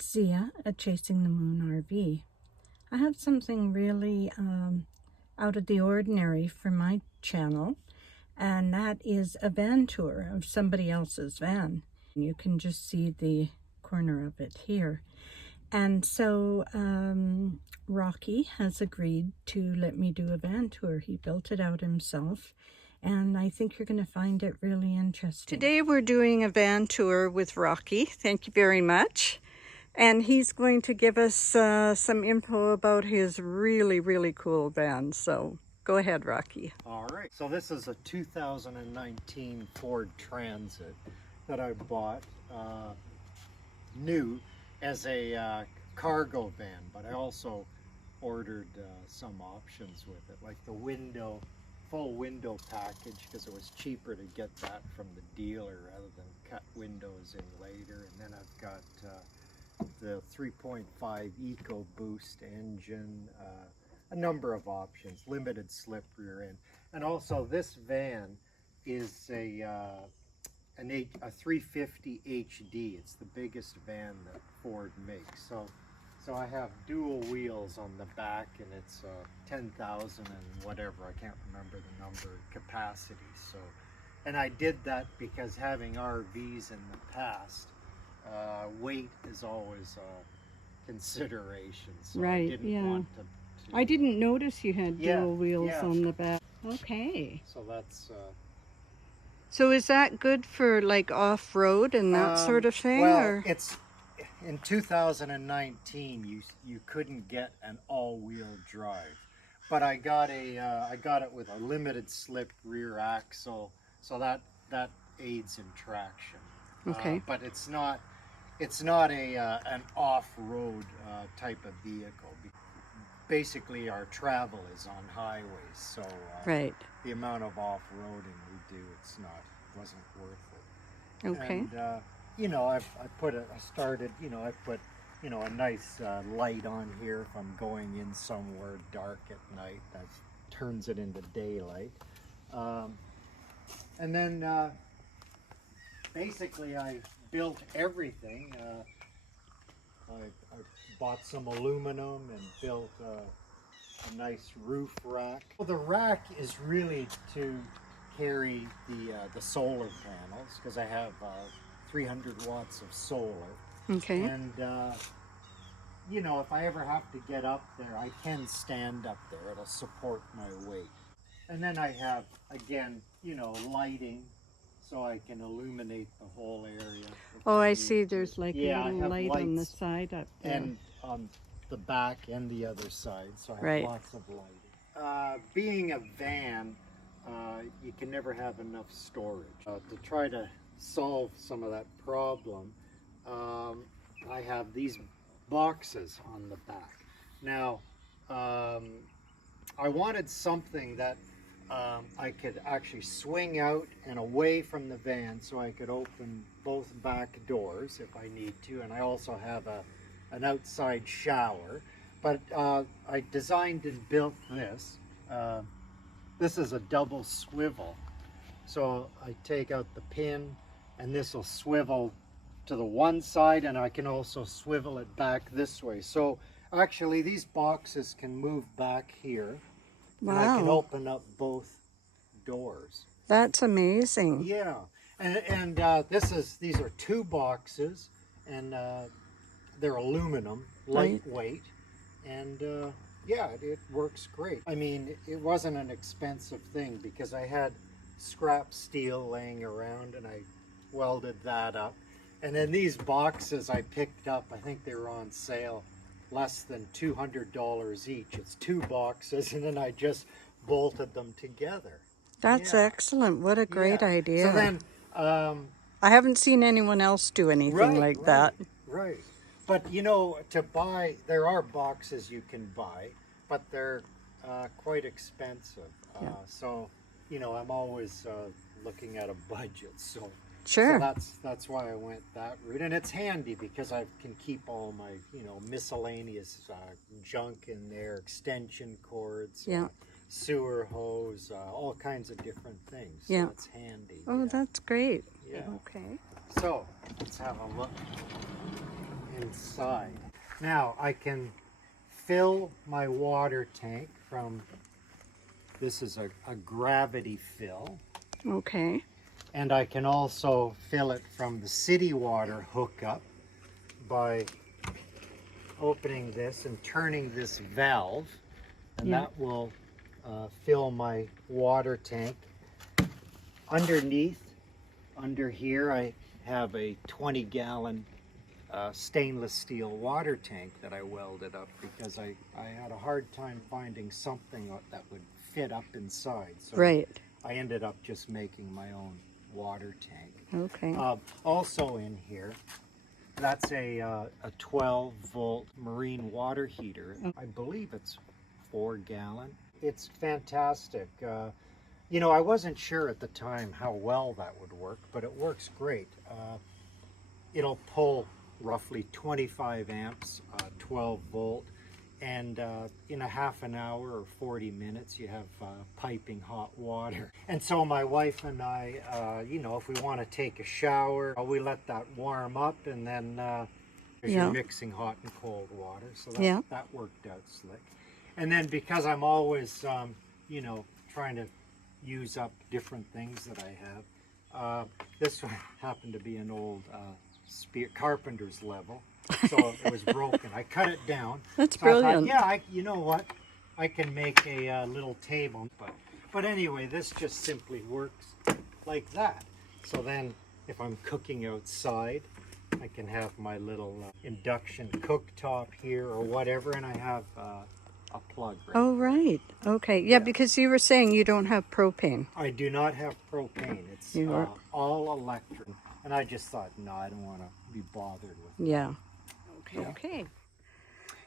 it's Zia at Chasing the Moon RV. I have something really out of the ordinary for my channel, and that is a van tour of somebody else's van. You can just see the corner of it here. And so Rocky has agreed to let me do a van tour. He built it out himself, and I think you're going to find it really interesting. Today we're doing a van tour with Rocky. Thank you very much. And he's going to give us some info about his really cool van. So go ahead, Rocky. All right. So this is a 2019 Ford Transit that I bought new as a cargo van, but I also ordered some options with it, like the full window package, because it was cheaper to get that from the dealer rather than cut windows in later. And then I've got the 3.5 EcoBoost engine, a number of options, limited slip rear end. And also this van is a 350 HD. It's the biggest van that Ford makes. So I have dual wheels on the back, and it's 10,000 and whatever, I can't remember the number, capacity. So, and I did that because having RVs in the past, weight is always a consideration. So Right, I didn't want to I didn't notice you had dual wheels yeah. on the back. Okay. So that's So is that good for like off-road and that sort of thing? well, or? it's in 2019 you couldn't get an all-wheel drive, but I got it with a limited slip rear axle, so that aids in traction. Okay. But it's not an off-road type of vehicle. Basically, our travel is on highways, so Right. the amount of off-roading we do, wasn't worth it. Okay. And you know, I put a nice light on here if I'm going in somewhere dark at night. That turns it into daylight. And then basically I built everything. I bought some aluminum and built a nice roof rack. Well, the rack is really to carry the solar panels, because I have 300 watts of solar. Okay. And you know, if I ever have to get up there, I can stand up there. It'll support my weight. And then I have, again, you know, lighting, so I can illuminate the whole area. Oh, I see. There's like a I little have light on the lights side up there. and on the back and the other side, so I have Right. lots of lighting. Being a van, you can never have enough storage. To try to solve some of that problem, I have these boxes on the back. Now, I wanted something that I could actually swing out and away from the van, so I could open both back doors if I need to, and I also have an outside shower. But I designed and built this. This is a double swivel, so I take out the pin, and this will swivel to the one side, and I can also swivel it back this way. So actually these boxes can move back here. Wow. And I can open up both doors. That's amazing. Yeah, and these are two boxes, and they're aluminum, lightweight, and yeah, it works great. I mean, it wasn't an expensive thing because I had scrap steel laying around, and I welded that up. And then these boxes I picked up, I think they were on sale, less than $200 each. It's two boxes, and then I just bolted them together. That's excellent. What a great idea. So then, I haven't seen anyone else do anything like that. Right. But you know, to buy, there are boxes you can buy, but they're quite expensive. So, you know, I'm always looking at a budget. So Sure. So that's why I went that route, and it's handy because I can keep all my, you know, miscellaneous junk in there, extension cords, sewer hose, all kinds of different things. So it's handy. Oh, that's great. Yeah. Okay. So let's have a look inside. Now I can fill my water tank from, this is a gravity fill. Okay. And I can also fill it from the city water hookup by opening this and turning this valve, and that will fill my water tank. Underneath, under here, I have a 20-gallon stainless steel water tank that I welded up because I had a hard time finding something that would fit up inside. So Right. I ended up just making my own water tank. Okay. Also in here, that's a 12-volt marine water heater. I believe it's 4-gallon. It's fantastic. You know, I wasn't sure at the time how well that would work, but it works great. It'll pull roughly 25 amps, 12 volt, and in a half an hour or 40 minutes you have piping hot water. And so my wife and I, you know, if we want to take a shower, we let that warm up, and then you're mixing hot and cold water, so that worked out slick. And then because I'm always you know, trying to use up different things that I have, this one happened to be an old carpenter's level, so it was broken. I cut it down. That's so brilliant. I thought, you know what, I can make a little table. But anyway, this just simply works like that. So then if I'm cooking outside, I can have my little induction cooktop here or whatever, and I have a plug right Oh, right. Okay. Yeah, because you were saying you don't have propane. I do not have propane. It's all electric. And I just thought, no, I don't want to be bothered with it. Yeah. Okay. Okay.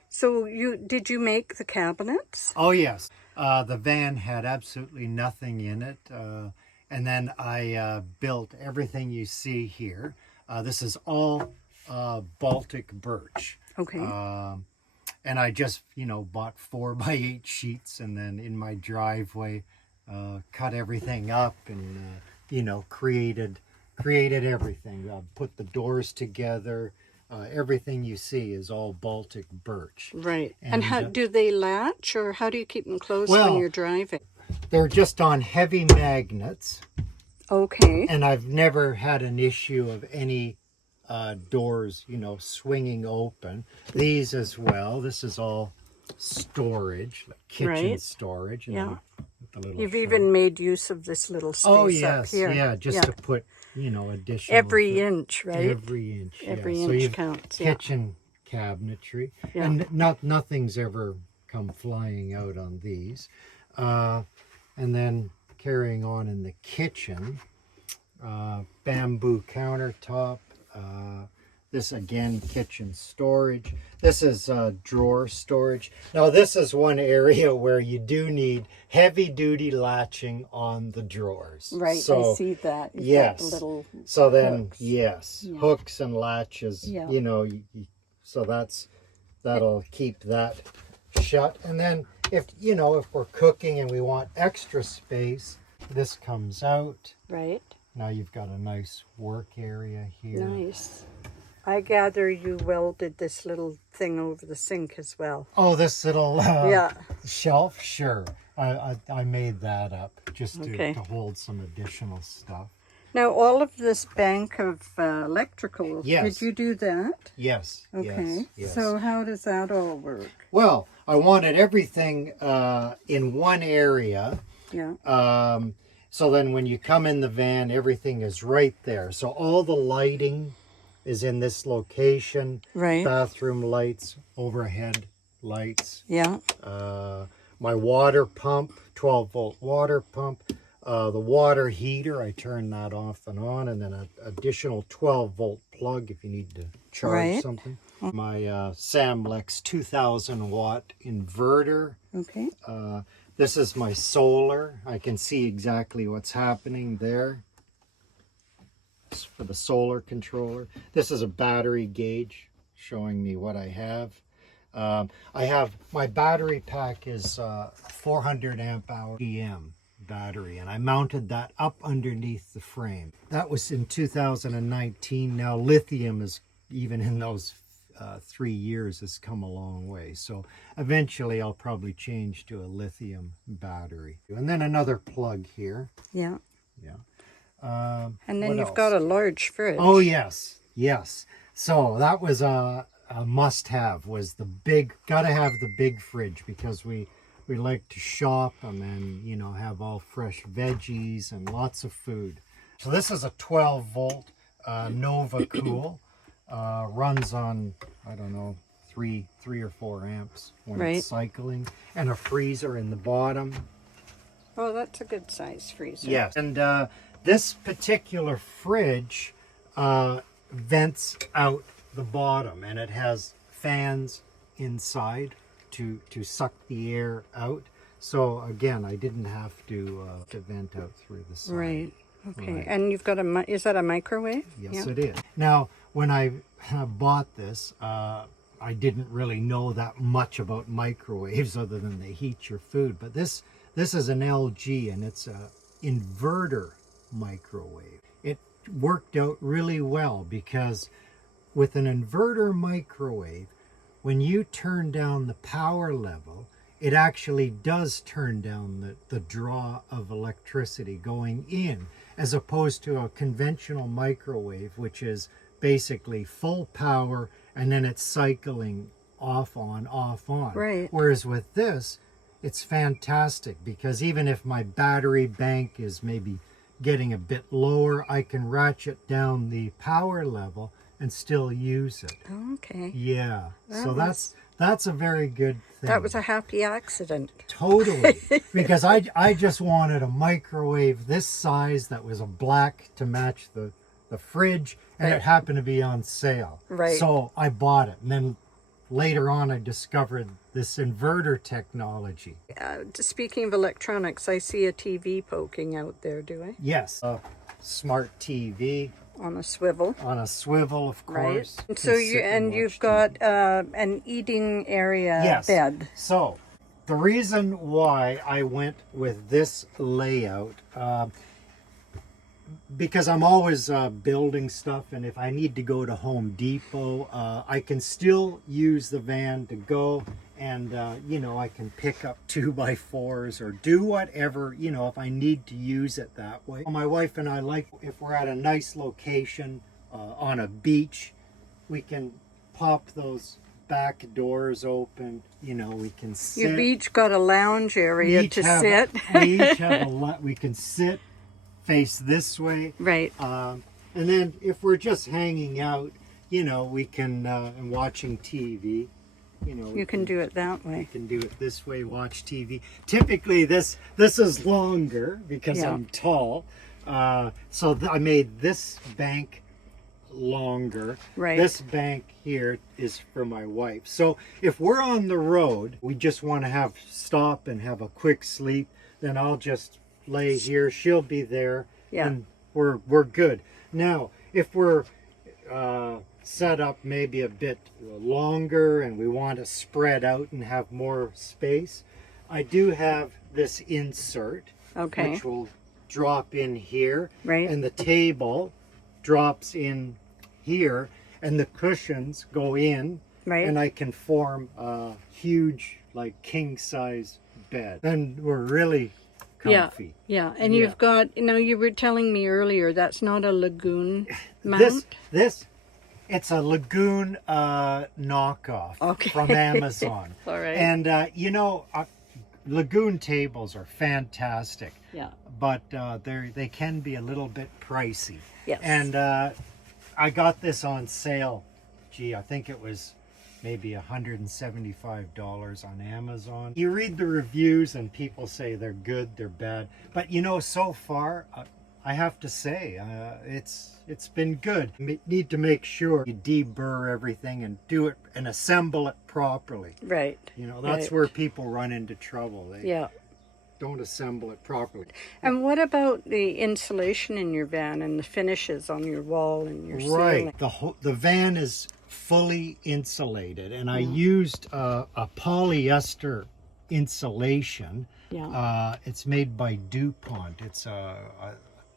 So did you make the cabinets? Oh, yes. The van had absolutely nothing in it. And then I built everything you see here. This is all Baltic birch. Okay. And I just, you know, bought 4x8 sheets, and then in my driveway, cut everything up and, you know, created everything. Put the doors together. Everything you see is all Baltic birch. Right. And how do they latch, or how do you keep them closed when you're driving? They're just on heavy magnets. Okay. And I've never had an issue of any doors, you know, swinging open. These as well. This is all storage, like kitchen storage. And You've even made use of this little space up here. Yeah, just to put, you know, additional. Every inch, right? Every inch. Every inch inch counts. Kitchen cabinetry, and nothing's ever come flying out on these. And then carrying on in the kitchen, bamboo countertop. This again, kitchen storage. This is drawer storage. Now this is one area where you do need heavy duty latching on the drawers. Right, so, I see that. Yes. Little so then, hooks. yes, hooks and latches, you know, so that'll keep that shut. And then if, you know, if we're cooking and we want extra space, this comes out. Right. Now you've got a nice work area here. Nice. I gather you welded this little thing over the sink as well. Oh, this little shelf? Sure. I made that up just to hold some additional stuff. Now, all of this bank of electrical, did you do that? Yes. Okay. Yes. So how does that all work? Well, I wanted everything in one area. Yeah. So then when you come in the van, everything is right there. So all the lighting is in this location. Right. Bathroom lights, overhead lights. Yeah. My water pump, 12-volt water pump. The water heater, I turn that off and on, and then an additional 12-volt plug if you need to charge something. My Samlex 2,000-watt inverter. Okay. This is my solar. I can see exactly what's happening there. For the solar controller. This is a battery gauge showing me what I have. My battery pack is 400 amp hour EM battery, and I mounted that up underneath the frame. That was in 2019. Now lithium is even in those 3 years has come a long way. So eventually I'll probably change to a lithium battery. And then another plug here. Yeah. Yeah. And then what you've else? got a large fridge. Oh, yes. Yes. So that was a must-have, was the big, gotta have the big fridge, because we like to shop and then, you know, have all fresh veggies and lots of food. So this is a 12 volt Nova Cool. Runs on, I don't know, 3 or 4 amps when it's cycling, and a freezer in the bottom. Oh, that's a good size freezer. Yes. And this particular fridge vents out the bottom, and it has fans inside to suck the air out. So again, I didn't have to vent out through the side. Right. Okay. Right. And you've got is that a microwave? Yes, it is. Now, when I bought this, I didn't really know that much about microwaves other than they heat your food. But this is an LG, and it's a inverter microwave. It worked out really well, because with an inverter microwave, when you turn down the power level, it actually does turn down the draw of electricity going in, as opposed to a conventional microwave, which is basically full power and then it's cycling off on, off on. Right. Whereas with this, it's fantastic, because even if my battery bank is maybe getting a bit lower, I can ratchet down the power level and still use it. Okay. Yeah. So that's a very good thing. That was a happy accident. Totally. Because I just wanted a microwave this size that was a black to match the fridge, and it happened to be on sale. Right. So I bought it. And then later on I discovered this inverter technology. Speaking of electronics, I see a TV poking out there, do I? Yes. A smart TV. On a swivel. On a swivel, of course. Right. So you've got an eating area bed. So the reason why I went with this layout, because I'm always building stuff, and if I need to go to Home Depot, I can still use the van to go, and you know, I can pick up 2x4s or do whatever, you know, if I need to use it that way. My wife and I like, if we're at a nice location on a beach, we can pop those back doors open, you know, we can sit. You've each got a lounge area to sit. We each have we can sit, face this way. Right. And then if we're just hanging out, you know, we can, and watching TV, you know. You can do it that way. We can do it this way, watch TV. Typically this is longer because I'm tall. So I made this bank longer. Right. This bank here is for my wife. So if we're on the road, we just want to stop and have a quick sleep, then I'll just lay here, she'll be there, and we're good. Now, if we're set up maybe a bit longer and we want to spread out and have more space, I do have this insert, which will drop in here, and the table drops in here, and the cushions go in, and I can form a huge, like, king size bed. Then we're really comfy. Yeah. And you've got, now you were telling me earlier, that's not a Lagoon mount? This it's a Lagoon knockoff from Amazon. All right. And you know, Lagoon tables are fantastic. Yeah. But they can be a little bit pricey. Yes. And I got this on sale. Gee, I think it was maybe $175 on Amazon. You read the reviews and people say they're good, they're bad. But you know, so far, I have to say, it's been good. You need to make sure you deburr everything and do it and assemble it properly. Right. You know, that's where people run into trouble. They don't assemble it properly. And what about the insulation in your van and the finishes on your wall and your ceiling? Right. The van is fully insulated, and I used a polyester insulation. Yeah. It's made by DuPont. It's a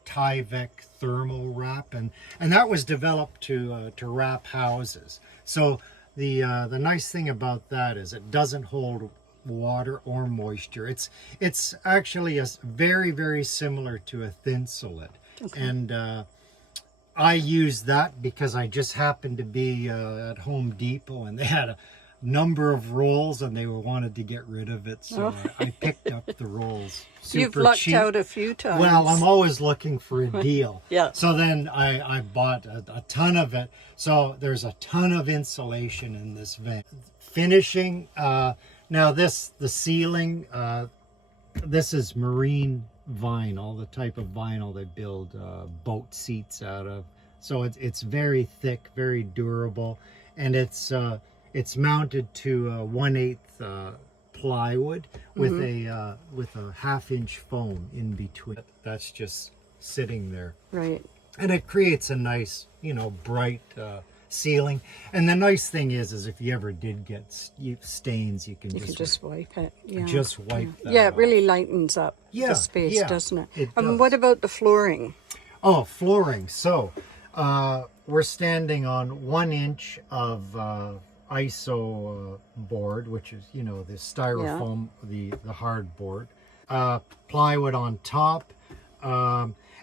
Tyvek thermal wrap, and that was developed to wrap houses. So The nice thing about that is it doesn't hold water or moisture. It's actually very, very similar to a thinsulate. Okay. And I use that because I just happened to be at Home Depot and they had a number of rolls and they wanted to get rid of it, so I picked up the rolls. Super You've lucked cheap. out a few times. Well, I'm always looking for a deal. Yeah. So then I bought a ton of it. So there's a ton of insulation in this van. Finishing, now the ceiling, this is marine vinyl, the type of vinyl they build boat seats out of. So it's very thick, very durable, and it's mounted to 1/8 plywood with a 1/2 inch foam in between. That's just sitting there, Right. and it creates a nice, bright ceiling. And the nice thing is if you ever did get stains, you can Just wipe it. Yeah. just wipe that Yeah, it off. really lightens up Yeah, the space, yeah, doesn't it? it And does. what about the flooring? Oh, flooring. So we're standing on 1 inch of ISO board, which is, the styrofoam, the hard board. Plywood on top.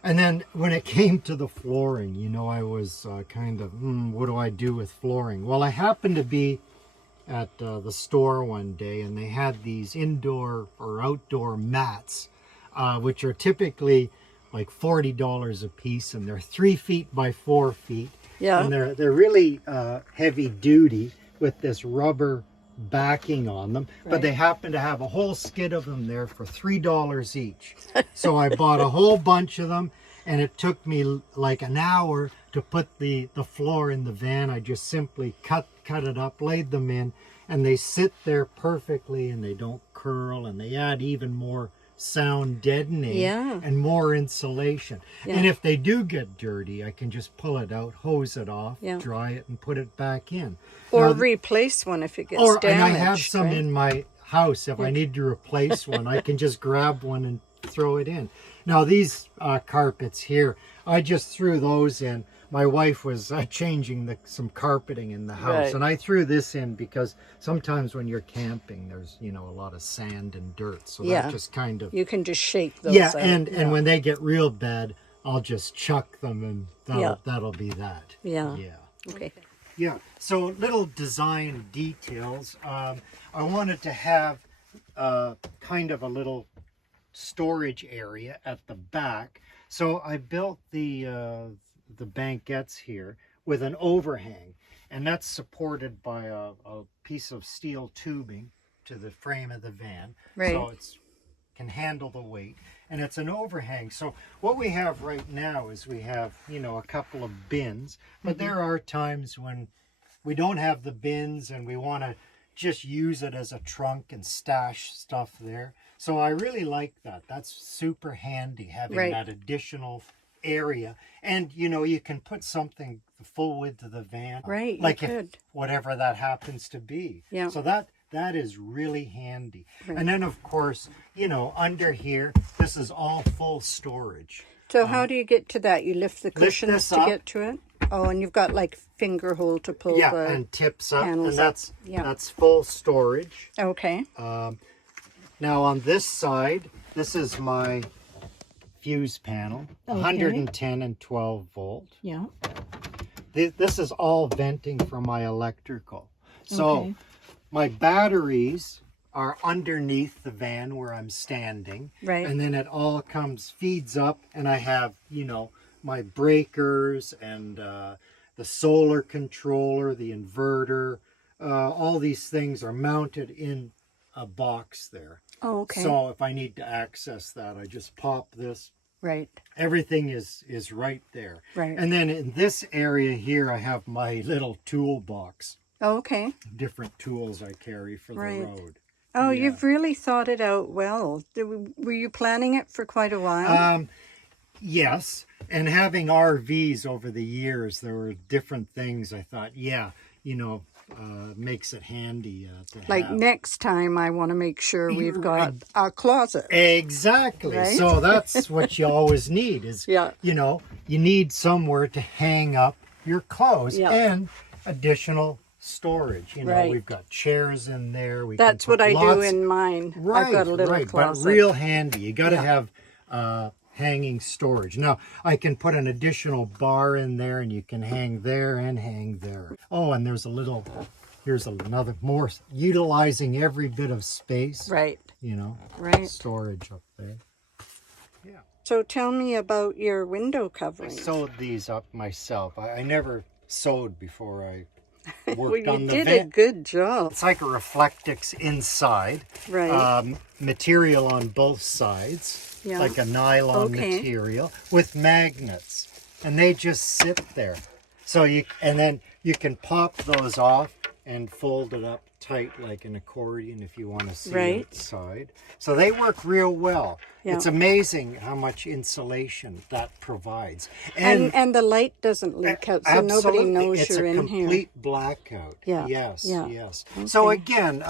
And then when it came to the flooring, I was kind of, what do I do with flooring? Well, I happened to be at the store one day and they had these indoor or outdoor mats, which are typically like $40 a piece, and they're 3 feet by 4 feet. Yeah. And they're really heavy duty with this rubber backing on them, but they happen to have a whole skid of them there for $3 each. So I bought a whole bunch of them, and it took me like an hour to put the floor in the van. I just simply cut it up, laid them in, and they sit there perfectly, and they don't curl, and they add even more sound deadening and more insulation. And if they do get dirty, I can just pull it out, hose it off, dry it, and put it back in. Or Now, replace one if it gets damaged. and I have some right? in my house. If I need to replace one, I can just grab one and throw it in. Now these carpets here, I just threw those in. My wife was changing some carpeting in the house, Right. and I threw this in because sometimes when you're camping, there's a lot of sand and dirt, so that just kind of You can just shake those out. and when they get real bad, I'll just chuck them, and that'll be that. Yeah. Yeah. Okay. Yeah, so little design details. I wanted to have kind of a little storage area at the back. So I built the banquettes here with an overhang, and that's supported by a piece of steel tubing to the frame of the van. Right. So it can handle the weight, and it's an overhang. So what we have right now is we have, a couple of bins, but there are times when we don't have the bins and we want to just use it as a trunk and stash stuff there. So I really like that. That's super handy, having that additional area. And you can put something the full width of the van, Right, like you if could. whatever that happens to be. Yeah. So that is really handy. Right. And then of course, under here, this is all full storage. So how do you get to that? You lift the cushions this to up. get to it? Oh, and you've got like finger hole to pull the And tips up, and panels up. that's full storage. Okay. Now on this side, this is my fuse panel, 110 and 12 volt. Yeah. This is all venting from my electrical. So Okay. my batteries are underneath the van where I'm standing. Right. And then it all feeds up, and I have, my breakers and the solar controller, the inverter, all these things are mounted in a box there. Oh, okay. So if I need to access that, I just pop this. Right. Everything is right there. Right. And then in this area here, I have my little toolbox. Oh, okay. Different tools I carry for the road. Oh, you've really thought it out well. Were you planning it for quite a while? Yes. And having RVs over the years, there were different things I thought, makes it handy to Like have. next time I want to make sure we've got a closet. Exactly. Right? So that's what you always need is, you need somewhere to hang up your clothes and additional storage. You know, Right. we've got chairs in there. We That's can what put I do lots, in mine. right, I've got a little right, closet. but real handy. You got to Yeah. have hanging storage. Now, I can put an additional bar in there, and you can hang there and hang there. Oh, and there's a little, here's another, more utilizing every bit of space. Right. You know, Right. storage up there. Yeah. So tell me about your window I coverings. sewed these up myself. I never sewed before I worked Well, you on the did van. a good job. It's like a Reflectix inside. Right. Material on both sides. Yeah. Like a nylon material with magnets. And they just sit there. So and then you can pop those off and fold it up tight like an accordion if you want to see Right. outside. So they work real well. Yeah. It's amazing how much insulation that provides. And the light doesn't leak out, so nobody absolutely, knows it's you're a in here. complete blackout. Yeah. Yes, Yeah. yes. Okay. So again,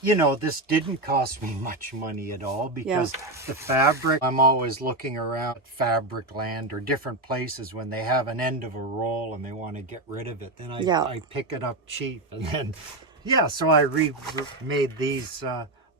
you know, this didn't cost me much money at all because the fabric, I'm always looking around at fabric land or different places when they have an end of a roll and they want to get rid of it. Then I pick it up cheap and then, yeah, so I remade these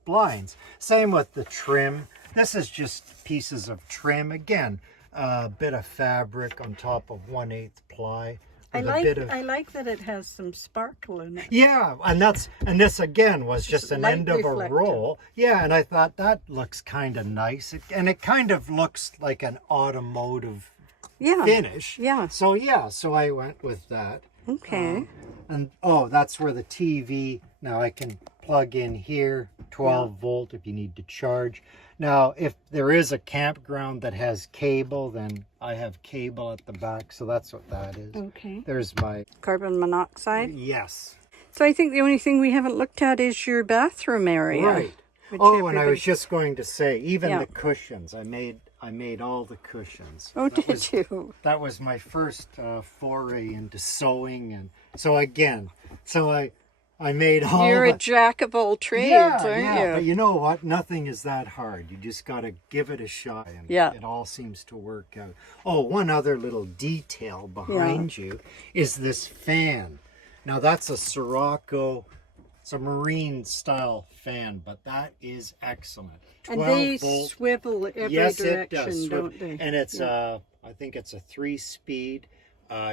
blinds. Same with the trim. This is just pieces of trim. Again, a bit of fabric on top of 1/8 ply. I like that it has some sparkle in it. Yeah, and this again was just an light end of reflective. a roll. Yeah, and I thought that looks kind of nice. And it kind of looks like an automotive finish. Yeah. So yeah, so I went with that. Okay. And oh, that's where the TV, now I can plug in here, 12 volt if you need to charge. Now, if there is a campground that has cable, then I have cable at the back, so that's what that is. Okay. There's my, Carbon monoxide. yes. So I think the only thing we haven't looked at is your bathroom area. Right. which Oh, and I everybody- was just going to say, even Yeah. the cushions, I made all the cushions. Oh, That did you? That was my first foray into sewing, and so again, I made all. You're a the, jack of all trades, yeah, aren't yeah. you? But you know what? Nothing is that hard. You just got to give it a shot, and it all seems to work out. Oh, one other little detail behind you is this fan. Now that's a Sirocco. It's a marine style fan, but that is excellent. And they 12 volt. swivel every Yes, direction, it does. don't they? And it's I think it's a 3-speed.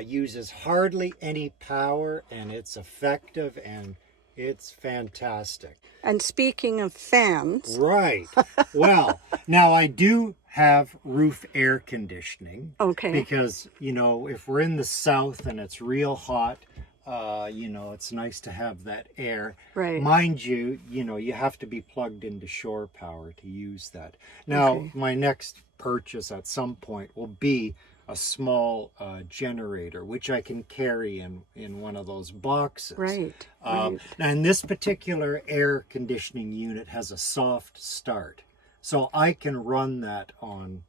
Uses hardly any power, and it's effective, and it's fantastic. And speaking of fans, Right. Well, now I do have roof air conditioning. Okay. Because, you know, if we're in the south and it's real hot, you know, it's nice to have that air. Right. Mind you, you know, you have to be plugged into shore power to use that. Now, my next purchase at some point will be a small generator, which I can carry in one of those boxes. right. And this particular air conditioning unit has a soft start. So I can run that on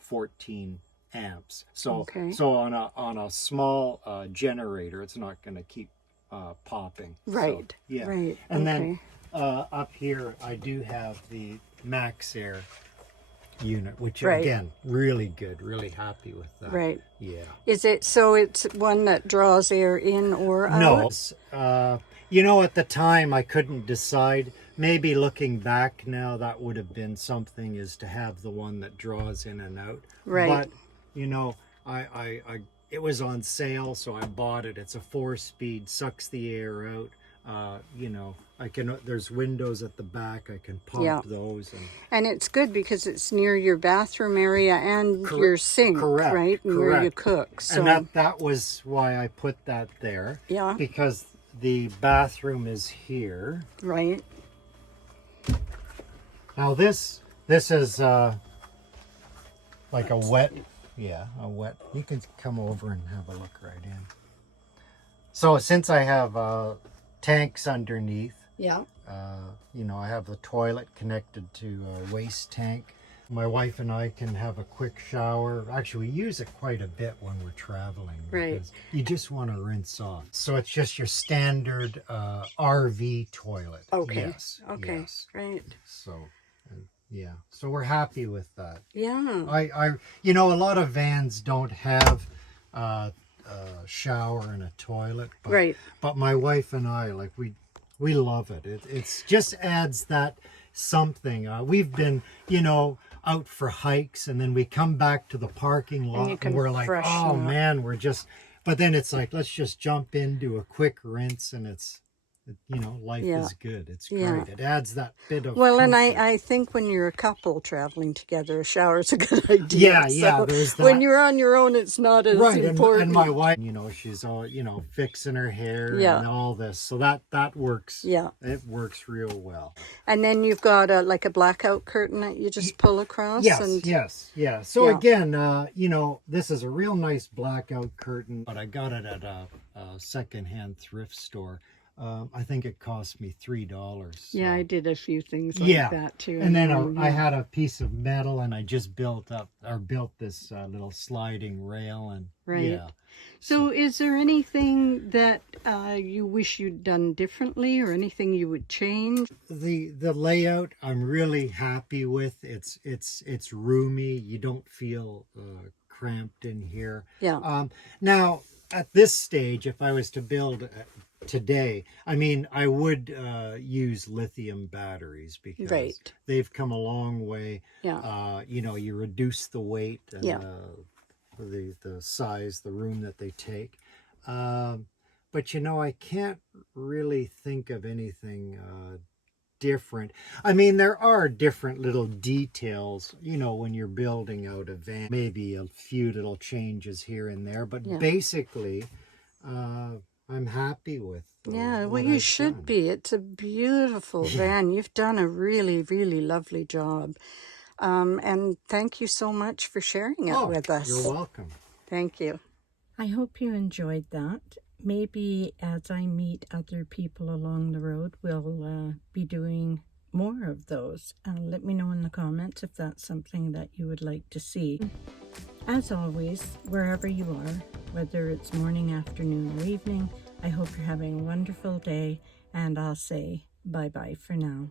14 amps. So so on a small generator, it's not going to keep popping. Right. So, yeah. Right. And then up here, I do have the Max Air unit, which again, really good. Really happy with that. Right. Yeah. Is it so? It's one that draws air in or out? No. You know, at the time I couldn't decide. Maybe looking back now, that would have been something, is to have the one that draws in and out. Right. But you know, it was on sale, so I bought it. It's a 4-speed, sucks the air out. You know, there's windows at the back, I can pop those. And it's good because it's near your bathroom area and your sink, right? And where you cook. So. And that was why I put that there. Yeah. Because the bathroom is here. Right. Now this is like a wet, you can come over and have a look right in. So since I have tanks underneath, you know, I have the toilet connected to a waste tank. My wife and I can have a quick shower. Actually, we use it quite a bit when we're traveling. Right. Because you just want to rinse off. So it's just your standard RV toilet. Okay. Yes. Okay. Yes. Right. So, yeah. So we're happy with that. Yeah. You know, a lot of vans don't have shower and a toilet. But, Right. But my wife and I, like, we love it. It's just adds that something. We've been, you know, out for hikes, and then we come back to the parking lot, and we're like, oh man, we're just. But then it's like, let's just jump in, do a quick rinse, and you know, life is good. It's great. It adds that bit of well, comfort. and I think when you're a couple traveling together, a shower is a good idea. Yeah, there's that. When you're on your own, it's not as important. And my wife, you know, she's all, you know, fixing her hair and all this, so that works. Yeah, it works real well. And then you've got like a blackout curtain that you just pull across. Yes. So again, you know, this is a real nice blackout curtain, but I got it at a secondhand thrift store. I think it cost me $3. So. Yeah, I did a few things like that too. And then I had a piece of metal, and I just built this little sliding rail, and So is there anything that you wish you'd done differently, or anything you would change? The layout I'm really happy with. It's roomy. You don't feel cramped in here. Yeah. Now at this stage, if I was to build today, I mean, I would use lithium batteries, because they've come a long way. Yeah. You know, you reduce the weight and the size, the room that they take. But you know, I can't really think of anything different. I mean, there are different little details, you know, when you're building out a van, maybe a few little changes here and there, but basically, I'm happy with well, you should be. It's a beautiful van. You've done a really, really lovely job. And thank you so much for sharing it with us. You're welcome. Thank you. I hope you enjoyed that. Maybe as I meet other people along the road, we'll be doing more of those. Let me know in the comments if that's something that you would like to see. As always, wherever you are, whether it's morning, afternoon, or evening, I hope you're having a wonderful day, and I'll say bye-bye for now.